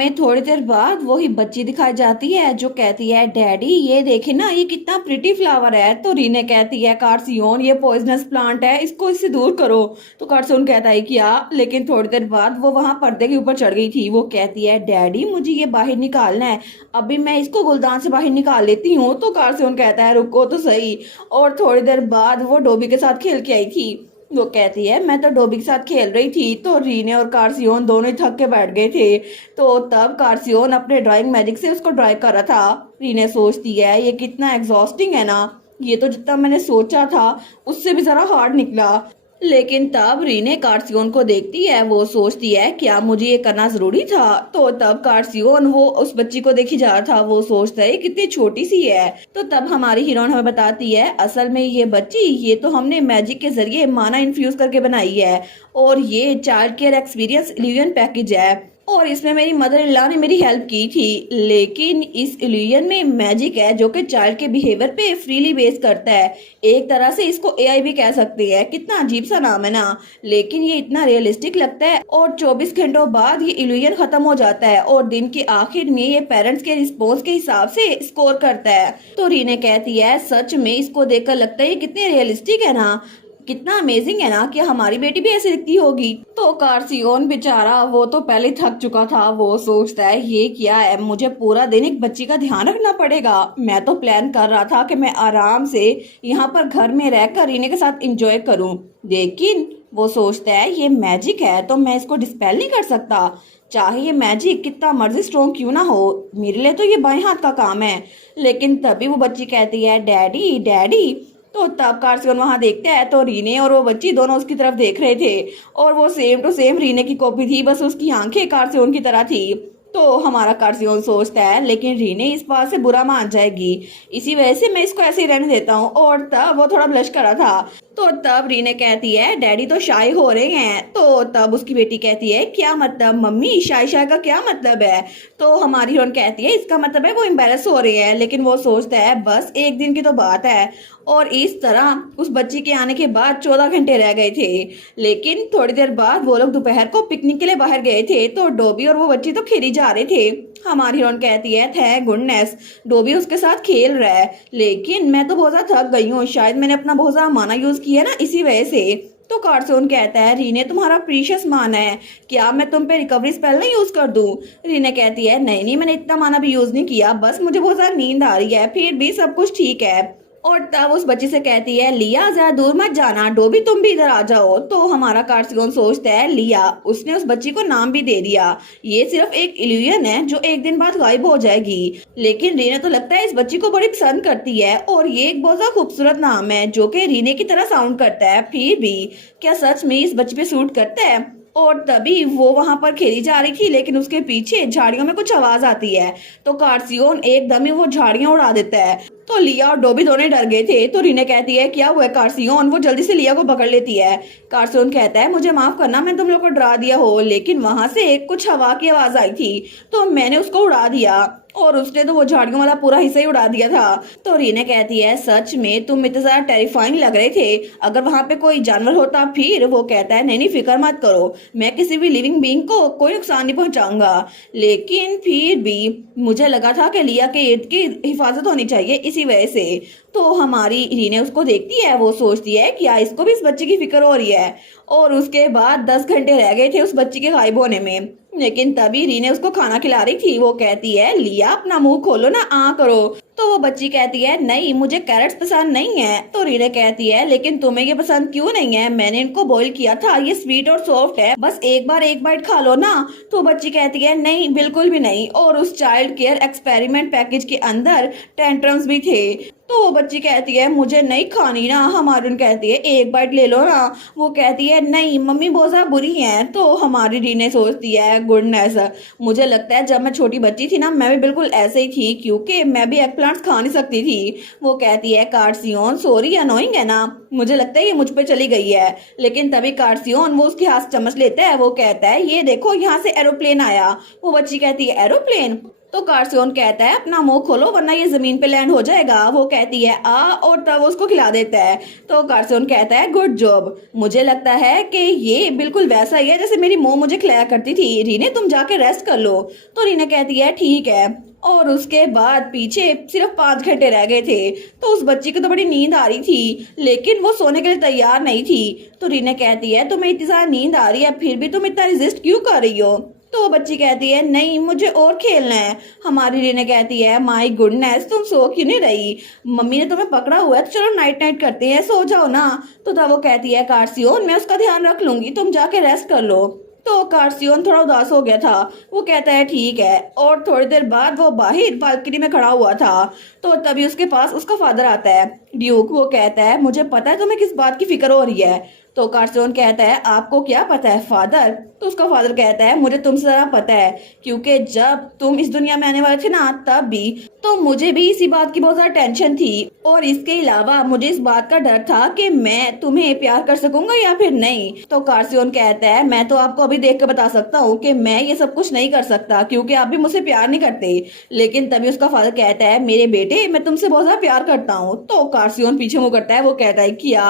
हमें थोड़ी देर बाद वही बच्ची दिखाई जाती है जो कहती है डैडी ये देखे ना ये कितना प्रिटी फ्लावर है। तो रीने कहती है कार्सियोन ये पॉइजनस प्लांट है, इसको इससे दूर करो। तो कार्सियोन कहता है क्या, लेकिन थोड़ी देर बाद वो वहां पर्दे के ऊपर चढ़ गई थी। वो कहती है डैडी मुझे ये बाहर निकालना है, अभी मैं इसको गुलदान से बाहर निकाल लेती हूँ। तो कार्सियोन कहता है रुको तो सही। और थोड़ी देर बाद वो डोबी के साथ खेल के आई थी। वो कहती है मैं तो डोबी के साथ खेल रही थी। तो रीने और कार्सियोन दोनों ही थक के बैठ गए थे। तो तब कार्सियोन अपने ड्राइंग मैजिक से उसको ड्राइव कर रहा था। रीने सोचती है ये कितना एग्जॉस्टिंग है ना, ये तो जितना मैंने सोचा था उससे भी जरा हार्ड निकला। लेकिन तब रीने कार्सियोन को देखती है, वो सोचती है क्या मुझे ये करना जरूरी था। तो तब कार्सियोन वो उस बच्ची को देखी जा रहा था, वो सोचता है कितनी छोटी सी है। तो तब हमारी हीरोइन हमें बताती है असल में ये बच्ची ये तो हमने मैजिक के जरिए माना इन्फ्यूज करके बनाई है, और ये child care experience illusion package है, और इसमें मेरी मदर इन लॉ ने मेरी हेल्प की थी। लेकिन इस इल्यूजन में मैजिक है जो कि चाइल्ड के बिहेवियर पे फ्रीली बेस करता है। एक तरह से इसको एआई भी कह सकते हैं। कितना अजीब सा नाम है ना, लेकिन ये इतना रियलिस्टिक लगता है। और 24 घंटों बाद ये इल्यूजन खत्म हो जाता है और दिन के आखिर में ये पेरेंट्स के रिस्पॉन्स के हिसाब से स्कोर करता है। तो रीने कहती है सच में इसको देखकर लगता है ये कितनी रियलिस्टिक है ना, कितना अमेजिंग है ना कि हमारी बेटी भी ऐसे दिखती होगी। तो कार्सियोन बेचारा वो तो पहले थक चुका था, वो सोचता है ये क्या है, मुझे पूरा दिन एक बच्ची का ध्यान रखना पड़ेगा। मैं तो प्लान कर रहा था कि मैं आराम से यहाँ पर घर में रहकर रीने के साथ एंजॉय करूँ, लेकिन वो सोचता है ये मैजिक है तो मैं इसको डिस्पेल नहीं कर सकता, चाहे ये मैजिक कितना मर्जी स्ट्रॉन्ग क्यों ना हो, मेरे लिए तो ये बाएं हाथ का काम है। लेकिन तभी वो बच्ची कहती है डैडी डैडी। तो तब कार्सियोन वहां देखता है तो रीने और वो बच्ची दोनों उसकी तरफ देख रहे थे, और वो सेम टू सेम रीने की कॉपी थी, बस उसकी आंखें कार्सियोन की तरह थी। तो हमारा कार्सियोन सोचता है लेकिन रीने इस बात से बुरा मान जाएगी, इसी वजह से मैं इसको ऐसे ही रहने देता हूँ। और तब वो थोड़ा ब्लश कर रहा था। तो तब रीने कहती है डैडी तो शाय हो रहे हैं। तो तब उसकी बेटी कहती है क्या मतलब मम्मी, शाय शाय का क्या मतलब है। तो हमारी हीरोइन कहती है इसका मतलब है वो एम्बेरस हो रही है। लेकिन वो सोचता है बस एक दिन की तो बात है। और इस तरह उस बच्ची के आने के बाद 14 घंटे रह गए थे। लेकिन थोड़ी देर बाद वो लोग दोपहर को पिकनिक के लिए बाहर गए थे। तो डोबी और वो बच्ची तो खेली जा रहे थे। हमारी हीरोइन कहती है थैंक गुडनेस डोबी उसके साथ खेल रहा है, लेकिन मैं तो बहुत ज्यादा थक गई हूँ, शायद मैंने अपना बहुत ज्यादा माना यूज किया ना इसी वजह से। तो कार्सियोन कहता है रीने तुम्हारा प्रीशियस माना है, क्या मैं तुम पे रिकवरी स्पेल नहीं यूज कर दूं। रीने कहती है नहीं नहीं मैंने इतना माना भी यूज नहीं किया, बस मुझे बहुत ज्यादा नींद आ रही है, फिर भी सब कुछ ठीक है। और तब उस बच्ची से कहती है लिया जरा दूर मत जाना, डोबी तुम भी इधर आ जाओ। तो हमारा कार्सियोन सोचता है लिया, उसने उस बच्ची को नाम भी दे दिया, ये सिर्फ एक इल्यूजन है जो एक दिन बाद गायब हो जाएगी। लेकिन रीने तो लगता है इस बच्ची को बड़ी पसंद करती है, और ये एक बहुत ज्यादा खूबसूरत नाम है जो कि रीने की तरह साउंड करता है, फिर भी क्या सच में इस बच्ची पे सूट करता है। और तभी वो वहां पर खेली जा रही थी, लेकिन उसके पीछे झाड़ियों में कुछ आवाज आती है। तो कार्सियोन एकदम ही वो झाड़ियां उड़ा देता है। तो लिया और डोबी दोनों डर गए थे। तो रीने कहती है क्या हुआ कार्सियोन, वो जल्दी से लिया को पकड़ लेती है। कार्सियोन कहता है मुझे माफ करना मैं तुम लोग को डरा दिया हो, लेकिन वहां से कुछ हवा की आवाज आई थी तो मैंने उसको उड़ा दिया, और उसने तो वो झाड़ियों वाला पूरा हिस्सा ही उड़ा दिया था। तो रीने कहती है सच में तुम इतने ज्यादा टेरिफाइंग लग रहे थे, अगर वहां पे कोई जानवर होता फिर। वो कहता है नहीं नहीं फिक्र मत करो, मैं किसी भी लिविंग बीइंग को कोई नुकसान नहीं पहुंचाऊंगा, लेकिन फिर भी मुझे लगा था कि लिया के इर्द की हिफाजत होनी चाहिए इसी वजह से। तो हमारी रीने उसको देखती है, वो सोचती है क्या इसको भी इस बच्चे की फिक्र हो रही है। और उसके बाद 10 घंटे रह गए थे उस बच्ची के गायब होने में, लेकिन तभी रीने उसको खाना खिला रही थी। वो कहती है लिया अपना मुंह खोलो ना, आ करो। तो वो बच्ची कहती है नहीं मुझे कैरेट्स पसंद नहीं है। तो रीने कहती है लेकिन तुम्हें ये पसंद क्यों नहीं है, मैंने इनको बॉईल किया था, ये स्वीट और सॉफ्ट है, बस एक बार एक बाइट खा लो ना। तो बच्ची कहती है नहीं बिल्कुल भी नहीं, और उस चाइल्ड केयर एक्सपेरिमेंट पैकेज के अंदर टेंट्रम्स भी थे। तो वो बच्ची कहती है मुझे नहीं खानी ना। हमारी कहती है एक बाइट ले लो ना। वो कहती है नहीं मम्मी बहुत ज्यादा बुरी है। तो हमारी रीने सोचती है गुडनेस, मुझे लगता है जब मैं छोटी बच्ची थी ना मैं भी बिल्कुल ऐसे ही थी, क्योंकि मैं भी एग प्लांट्स खा नहीं सकती थी। वो कहती है कार्सियोन सॉरी अनोइंग है ना, मुझे लगता है ये मुझ पे चली गई है। लेकिन तभी कार्सियोन वो उसके हाथ चम्मच लेता है, वो कहता है ये देखो यहाँ से एरोप्लेन आया। वो बच्ची कहती है एरोप्लेन, तो कार्सियोन कहता है अपना मुंह खोलो वरना ये जमीन पे लैंड हो जाएगा। वो कहती है आ, और तब उसको खिला देता है। तो कार्सियोन कहता है गुड जॉब, मुझे लगता है कि ये बिल्कुल वैसा ही है जैसे मेरी मोम मुझे खिलाया करती थी। रीने तुम जाके रेस्ट कर लो। तो रीने कहती है ठीक है। और उसके बाद पीछे सिर्फ 5 घंटे रह गए थे। तो उस बच्ची को तो बड़ी नींद आ रही थी लेकिन वो सोने के लिए तैयार नहीं थी। तो रीने कहती है तुम्हें इतनी ज्यादा नींद आ रही है फिर भी तुम इतना रेजिस्ट क्यों कर रही हो। तो वो बच्ची कहती है नहीं मुझे और खेलना है। हमारी रीने कहती है माय गुडनेस तुम सो क्यों नहीं रही, मम्मी ने तुम्हें पकड़ा हुआ है तो चलो नाइट नाइट करते हैं, सो जाओ ना। तो तब वो कहती है कार्सियोन मैं उसका ध्यान रख लूंगी, तुम जाके रेस्ट कर लो। तो कार्सियोन थोड़ा उदास हो गया था। वो कहता है ठीक है। और थोड़ी देर बाद वो बाहर बालकनी में खड़ा हुआ था। तो तभी उसके पास उसका फादर आता है ड्यूक। वो कहता है मुझे पता है तुम्हें किस बात की फिक्र हो रही है। तो कार्सियोन कहता है आपको क्या पता है फादर। तो उसका फादर कहता है मुझे तुमसे ज़रा पता है क्योंकि जब तुम इस दुनिया में आने वाले थे ना तब भी तो मुझे भी इसी बात की बहुत ज्यादा टेंशन थी और इसके अलावा मुझे इस बात का डर था कि मैं तुम्हें प्यार कर सकूंगा या फिर नहीं। तो कार्सियोन कहता है मैं तो आपको अभी देख कर बता सकता हूँ कि मैं ये सब कुछ नहीं कर सकता क्योंकि आप भी मुझसे प्यार नहीं करते। लेकिन तभी उसका फादर कहता है मेरे बेटे मैं तुमसे बहुत ज्यादा प्यार करता हूँ। तो कार्सियोन पीछे मुंह करता है। वो कहता है क्या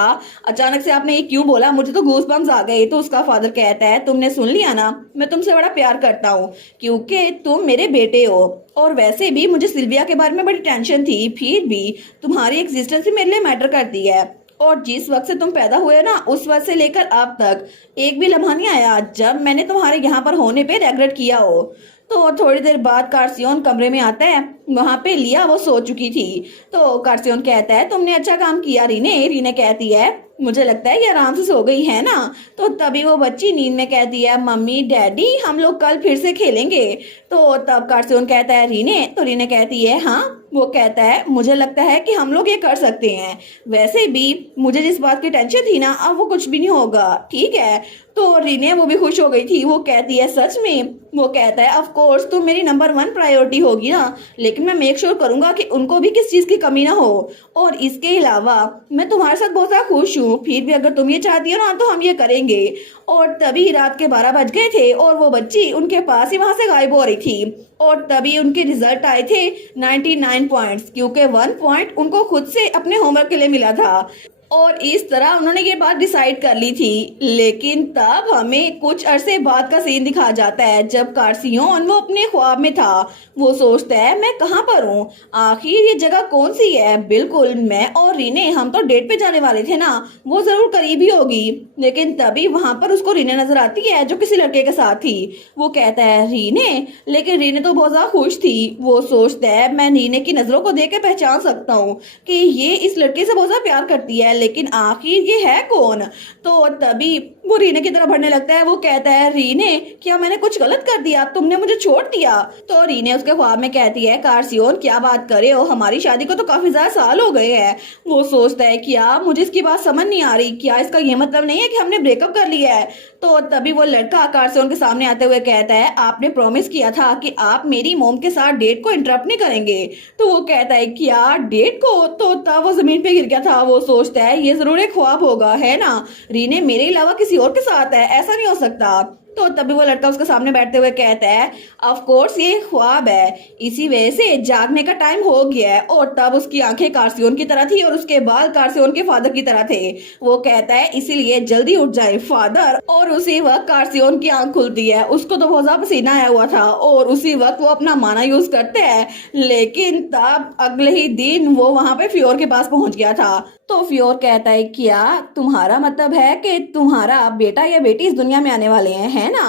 अचानक से आपने ये क्यों बोला, मुझे तो गूज बम्स आ गए। तो उसका फादर कहता है तुमने सुन लिया ना, मैं तुमसे बड़ा प्यार करता हूँ क्योंकि तुम मेरे बेटे हो और वैसे भी मुझे सिल्विया के बारे में बड़ी टेंशन थी फिर भी तुम्हारी एग्जिस्टेंस ही मेरे लिए मैटर करती है। और जिस वक्त से तुम पैदा हुए ना उस वक्त से लेकर अब तक एक भी लम्हा नहीं आया जब मैंने तुम्हारे यहाँ पर होने पे रेगरेट किया हो। तो थोड़ी देर बाद कार्सियोन कमरे में आता है। वहां पे लिया वो सो चुकी थी। तो कार्सियोन कहता है तुमने अच्छा काम किया रीने। रीने कहती है मुझे लगता है ये आराम से सो गई है ना। तो तभी वो बच्ची नींद में कहती है मम्मी डैडी हम लोग कल फिर से खेलेंगे। तो तब कार्सियोन कहता है रीने। तो रीने कहती है हाँ। वो कहता है मुझे लगता है कि हम लोग ये कर सकते हैं, वैसे भी मुझे जिस बात की टेंशन थी ना अब वो कुछ भी नहीं होगा ठीक है। तो रीने वो भी खुश हो गई थी। वो कहती है सच में। वो कहता है ऑफ कोर्स तुम मेरी नंबर 1 प्रायोरिटी होगी ना, लेकिन मैं मेक श्योर करूंगा कि उनको भी किस चीज की कमी ना हो। और इसके अलावा मैं तुम्हारे साथ बहुत ज्यादा खुश हूँ फिर भी अगर तुम ये चाहती हो ना तो हम ये करेंगे। और तभी रात के 12 बज गए थे और वो बच्ची उनके पास ही वहां से गायब हो रही थी। और तभी उनके रिजल्ट आए थे 99 पॉइंट्स क्योंकि 1 पॉइंट उनको खुद से अपने होमवर्क के लिए मिला था। और इस तरह उन्होंने ये बात डिसाइड कर ली थी। लेकिन तब हमें कुछ अरसे बाद का सीन दिखाया जाता है जब कार्सियोन वो अपने ख्वाब में था। वो सोचता है मैं कहाँ पर हूँ, आखिर ये जगह कौन सी है। बिल्कुल मैं और रीने हम तो डेट पे जाने वाले थे ना, वो जरूर करीबी होगी। लेकिन तभी वहां पर उसको रीने नजर आती है जो किसी लड़के के साथ थी। वो कहता है रीने, लेकिन रीने तो बहुत ज्यादा खुश थी। वो सोचता है मैं रीने की नजरों को देख के पहचान सकता हूँ कि ये इस लड़के से बहुत ज्यादा प्यार करती है, लेकिन आखिर ये है कौन। तो तभी वो रीने की तरफ बढ़ने लगता है। वो कहता है रीने क्या मैंने कुछ गलत कर दिया, तुमने मुझे छोड़ दिया। तो रीने उसके ख्वाब में कहती है कार्सियोन क्या बात करे हो, हमारी शादी को तो काफी ज्यादा साल हो गए हैं। वो सोचता है क्या मुझे इसकी बात समझ नहीं आ रही, क्या इसका ये मतलब नहीं है कि हमने ब्रेकअप कर लिया है। तो तभी वो लड़का कार्सियोन के सामने आते हुए कहता है आपने प्रॉमिस किया था कि आप मेरी मोम के साथ डेट को इंटरप्ट नहीं करेंगे। तो वो कहता है क्या डेट को। तो तब वो जमीन पे गिर गया था। वो सोचता है ये जरूर एक ख्वाब होगा है ना, रीने मेरे अलावा किसी और के साथ है, ऐसा नहीं हो सकता। तो तभी वो लड़का उसके सामने बैठते हुए कहता है ऑफ कोर्स ये ख्वाब है, इसी वजह से जागने का टाइम हो गया है। और तब उसकी आंखें कार्सियोन की तरह थी और उसके बाल कार्सियोन के फादर की तरह थे। वो कहता है इसीलिए जल्दी उठ जाए फादर। और उसी वक्त कार्सियोन की आंख खुलती है। उसको तो बहुत ज्यादा पसीना आया हुआ था और उसी वक्त वो अपना माना यूज करते हैं। लेकिन तब अगले ही दिन वो वहां पे फ्योर के पास पहुंच गया था। तो फ्योर कहता है क्या तुम्हारा मतलब है कि तुम्हारा बेटा या बेटी इस दुनिया में आने वाले हैं है ना।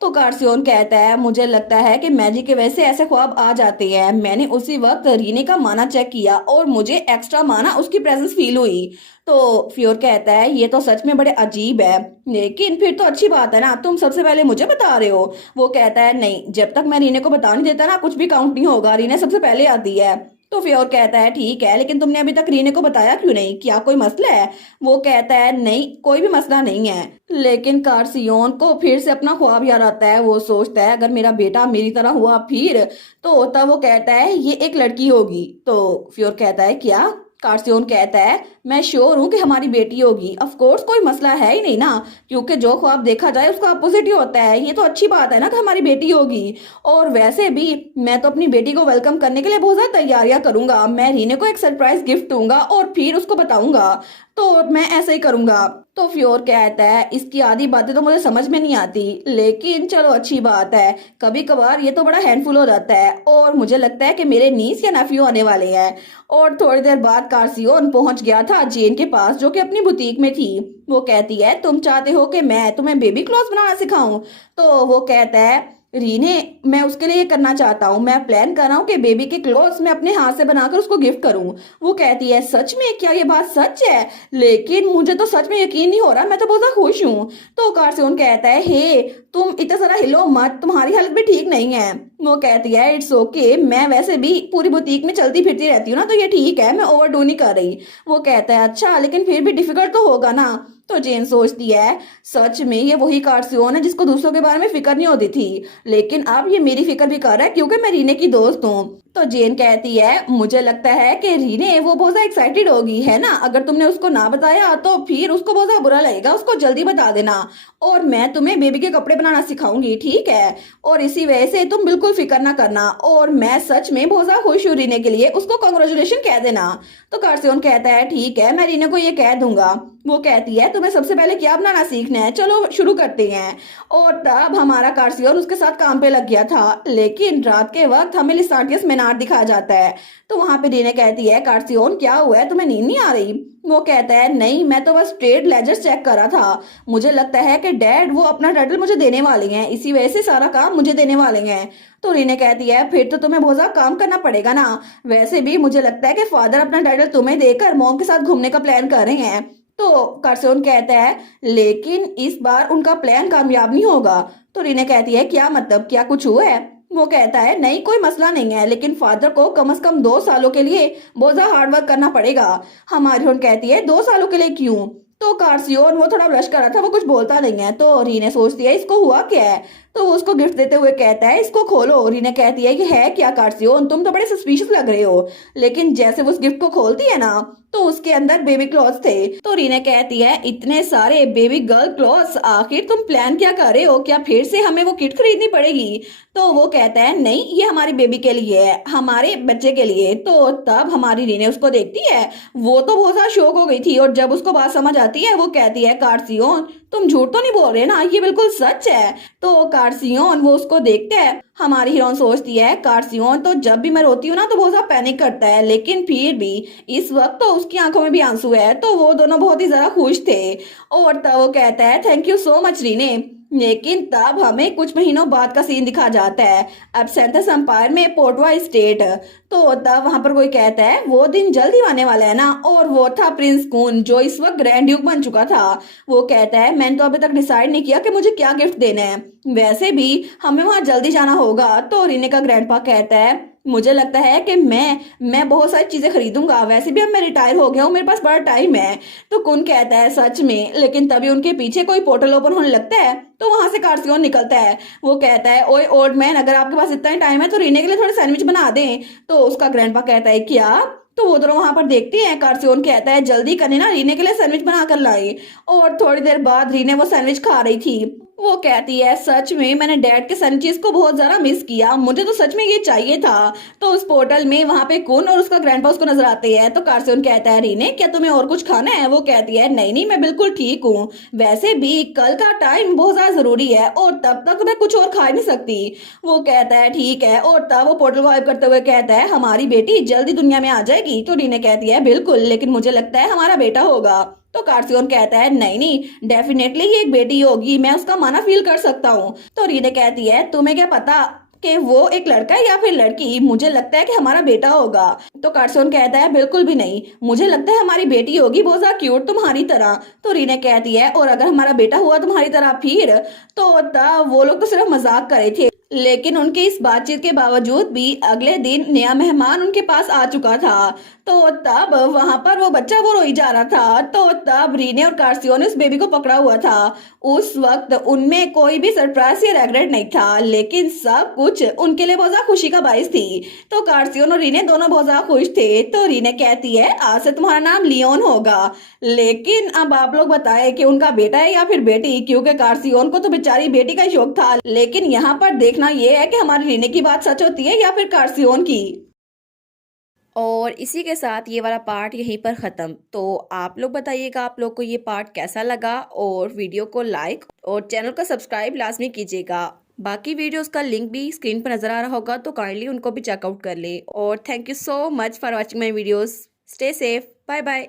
तो कार्सियोन कहता है मुझे लगता है कि मैजिक की वजह से ऐसे ख्वाब आ जाते हैं। मैंने उसी वक्त रीने का माना चेक किया और मुझे एक्स्ट्रा माना उसकी प्रेजेंस फील हुई। तो फ्योर कहता है ये तो सच में बड़े अजीब है, लेकिन फिर तो अच्छी बात है ना, तुम सबसे पहले मुझे बता रहे हो। वो कहता है नहीं, जब तक मैं रीने को बता नहीं देता ना कुछ भी काउंट नहीं होगा, रीने सबसे पहले आती है। तो फ्योर कहता है ठीक है, लेकिन तुमने अभी तक रीने को बताया क्यों नहीं, क्या कोई मसला है। वो कहता है नहीं कोई भी मसला नहीं है। लेकिन कार्सियोन को फिर से अपना ख्वाब याद आता है। वो सोचता है अगर मेरा बेटा मेरी तरह हुआ फिर। तो तब वो कहता है ये एक लड़की होगी। तो फ्योर कहता है क्या, कार्सियोन कहता है मैं श्योर हूँ कि हमारी बेटी होगी। ऑफ कोर्स कोई मसला है ही नहीं ना, क्योंकि जो ख्वाब देखा जाए उसका अपोजिट ही होता है। ये तो अच्छी बात है ना कि हमारी बेटी होगी। और वैसे भी मैं तो अपनी बेटी को वेलकम करने के लिए बहुत ज़्यादा तैयारियां करूंगा। मैं रीने को एक सरप्राइज गिफ्ट दूंगा और फिर उसको बताऊंगा। तो मैं ऐसे ही करूंगा। तो फ्योर कहता है इसकी आधी बातें तो मुझे समझ में नहीं आती, लेकिन चलो अच्छी बात है। कभी कभार ये तो बड़ा हैंडफुल हो जाता है। और मुझे लगता है कि मेरे नीस या नेफ्यू आने वाले हैं। और थोड़ी देर बाद कार्सियोन पहुंच गया था जेन के पास, जो कि अपनी बुटीक में थी। वो कहती है तुम चाहते हो कि मैं तुम्हें बेबी क्लॉथ्स बनाना सिखाऊं? तो वो कहता है रीने मैं उसके लिए ये करना चाहता हूँ। मैं प्लान कर रहा हूँ कि बेबी के क्लोथ्स मैं अपने हाथ से बनाकर उसको गिफ्ट करूँ। वो कहती है सच में? क्या ये बात सच है? लेकिन मुझे तो सच में यकीन नहीं हो रहा, मैं तो बहुत ज्यादा खुश हूँ। तो कार्सियोन कहता है हे तुम इतना सारा हिलो मत, तुम्हारी हालत भी ठीक नहीं है। वो कहती है इट्स ओके, मैं वैसे भी पूरी बुटीक में चलती फिरती रहती हूँ ना, तो ये ठीक है, मैं ओवरडू नहीं कर रही। वो कहता है अच्छा, लेकिन फिर भी डिफिकल्ट तो होगा ना। तो जेन सोचती है सच में ये वही कार्सियोन है जिसको दूसरों के बारे में फिक्र नहीं होती थी, लेकिन अब ये मेरी फिक्र भी कर रहा है क्योंकि मैं रीने की दोस्त हूँ। तो जेन कहती है मुझे लगता है कि रीने वो बहुत ज्यादा एक्साइटेड होगी, है ना? अगर तुमने उसको ना बताया तो फिर उसको बहुत ज्यादा बुरा लगेगा, उसको जल्दी बता देना। और मैं तुम्हें बेबी के कपड़े बनाना सिखाऊंगी, ठीक है? और इसी वजह से तुम बिल्कुल फिक्र ना करना। और मैं सच में बहुत ज्यादा खुश हूँ रीने के लिए, उसको कॉन्ग्रेचुलेशन कह देना। तो कार्सियोन कहता है ठीक है, मैं रीने को ये कह दूंगा। वो कहती है तुम्हें सबसे पहले क्या बनाना सीखना है, चलो शुरू करते हैं। और तब हमारा कार्सियोन उसके साथ काम पे लग गया था, लेकिन रात के वक्त हमें लिसांटियस मेनार दिखाया जाता है। तो वहां पे रीने कहती है कार्सियोन क्या हुआ है, तुम्हें नींद नहीं आ रही? वो कहता है नहीं, मैं तो बस ट्रेड लेजर्स चेक कर रहा था। मुझे लगता है कि डैड वो अपना टाइटल मुझे देने वाले हैं, इसी वजह से सारा काम मुझे देने वाले हैं। तो रीने कहती है फिर तो तुम्हें बहुत ज्यादा काम करना पड़ेगा ना। वैसे भी मुझे लगता है कि फादर अपना टाइटल तुम्हें देकर मॉम के साथ घूमने का प्लान कर रहे हैं। तो कार्सियोन कहता है लेकिन इस बार उनका प्लान कामयाब नहीं होगा। तो रीने कहती है क्या मतलब, क्या कुछ हुआ है? वो कहता है नहीं कोई मसला नहीं है, लेकिन फादर को कम से कम 2 सालों के लिए बहुत ज्यादा हार्ड वर्क करना पड़ेगा। हमारी बहन कहती है 2 सालों के लिए क्यों? तो कार्सियोन वो थोड़ा ब्लश कर रहा था, वो कुछ बोलता नहीं है। तो रीने सोचती है इसको हुआ क्या है। तो वो उसको गिफ्ट देते हुए कहता है इसको खोलो। रीने कहती है कि है क्या कार्सियोन, तुम तो बड़े सस्पिशियस लग रहे हो। लेकिन जैसे वो उस गिफ्ट को खोलती है ना, तो उसके अंदर बेबी क्लॉथ्स थे। तो रीने कहती है इतने सारे बेबी गर्ल क्लॉथ्स, आखिर तुम प्लान क्या कर रहे हो? क्या फिर से हमें वो किट खरीदनी पड़ेगी? तो वो कहता है नहीं, ये हमारी बेबी के लिए है, हमारे बच्चे के लिए। तो तब हमारी रीने उसको देखती है, वो तो बहुत ज्यादा शौक हो गई थी। और जब उसको बात समझ आती है, वो कहती है कार्सियोन तुम झूठ तो नहीं बोल रहे ना, ये बिल्कुल सच है। तो कार्सियोन वो उसको देखते हैं। हमारी हीरोइन सोचती है कार्सियोन तो जब भी मैं रोती हूँ ना तो बहुत ज्यादा पैनिक करता है, लेकिन फिर भी इस वक्त तो उसकी आंखों में भी आंसू है। तो वो दोनों बहुत ही ज्यादा खुश थे। और तब वो कहता है थैंक यू सो मच रीने। लेकिन तब हमें कुछ महीनों बाद का सीन दिखा जाता है एब्सेंथस एम्पायर में पोर्टवा स्टेट। तो तब वहां पर कोई कहता है वो दिन जल्दी आने वाला है ना, और वो था प्रिंस कून जो इस वक्त ग्रैंड ड्यूक बन चुका था। वो कहता है मैंने तो अभी तक डिसाइड नहीं किया कि मुझे क्या गिफ्ट देना है, वैसे भी हमें वहां जल्दी जाना होगा। तो रीने का ग्रैंडपा कहता है मुझे लगता है कि मैं बहुत सारी चीजें खरीदूंगा, वैसे भी अब मैं रिटायर हो गया हूँ, मेरे पास बड़ा टाइम है। तो कुन कहता है सच में, लेकिन तभी उनके पीछे कोई पोर्टल ओपन होने लगता है। तो वहां से कार्सियोन निकलता है। वो कहता है ओए ओल्ड मैन, अगर आपके पास इतना ही टाइम है तो रीने के लिए थोड़े सैंडविच बना दें। तो उसका ग्रैंडपा कहता है क्या? तो वो दोनों वहां पर देखते हैं। कार्सियोन कहता है जल्दी करने ना, रीने के लिए सैंडविच बना कर लाए। और थोड़ी देर बाद रीने वो सैंडविच खा रही थी। वो कहती है सच में मैंने डैड के सैंडविचेस को बहुत ज्यादा मिस किया, मुझे तो सच में ये चाहिए था। तो उस पोर्टल में वहां पे कुन और उसका ग्रैंडपा उसको नजर आते हैं। तो कार्सियोन कहता है रीने क्या तुम्हें और कुछ खाना है? वो कहती है नहीं नहीं मैं बिल्कुल ठीक हूँ, वैसे भी कल का टाइम बहुत ज्यादा जरूरी है और तब तक मैं कुछ और खा ही नहीं सकती। वो कहता है ठीक है। और तब वो पोर्टल को गायब करते हुए कहता है हमारी बेटी जल्दी दुनिया में आ जाएगी। तो रीने कहती है बिल्कुल, लेकिन मुझे लगता है हमारा बेटा होगा। तो कार्सियोन कहता है नहीं नहीं डेफिनेटली ये एक बेटी होगी, मैं उसका माना फील कर सकता हूँ। तो रीने कहती है तुम्हें क्या पता कि वो एक लड़का है या फिर लड़की, मुझे लगता है कि हमारा बेटा होगा। तो कार्सियोन कहता है बिल्कुल भी नहीं, मुझे लगता है हमारी बेटी होगी, बहुत ज्यादा क्यूट तुम्हारी तरह। तो रीने कहती है और अगर हमारा बेटा हुआ तुम्हारी तरह फिर? तो तब वो लोग तो सिर्फ मजाक कर रहे थे, लेकिन उनके इस बातचीत के बावजूद भी अगले दिन नया मेहमान उनके पास आ चुका था। तो तब वहां पर वो बच्चा वो रोई जा रहा था। तो तब रीने और कार्सियो ने उस बेबी को पकड़ा हुआ था। उस वक्त उनमें कोई भी सरप्राइज या रेग्रेट नहीं था, लेकिन सब कुछ उनके लिए बहुत ज्यादा खुशी का बायस थी। तो कार्सियो और रीने दोनों बहुत ज्यादा खुश थे। तो रीने कहती है आज से तुम्हारा नाम लियोन होगा। लेकिन अब आप लोग बताएं कि उनका बेटा है या फिर बेटी, क्योंकि कार्सियोन को तो बेचारी बेटी का ही शौक था। लेकिन यहाँ पर देखना यह है कि हमारी रीने की बात सच होती है या फिर कार्सियोन की। और इसी के साथ ये वाला पार्ट यहीं पर ख़त्म। तो आप लोग बताइएगा आप लोग को ये पार्ट कैसा लगा, और वीडियो को लाइक और चैनल को सब्सक्राइब लाजमी कीजिएगा। बाकी वीडियोस का लिंक भी स्क्रीन पर नज़र आ रहा होगा, तो काइंडली उनको भी चेकआउट कर ले। और thank you so much for watching my videos. Stay safe, bye bye.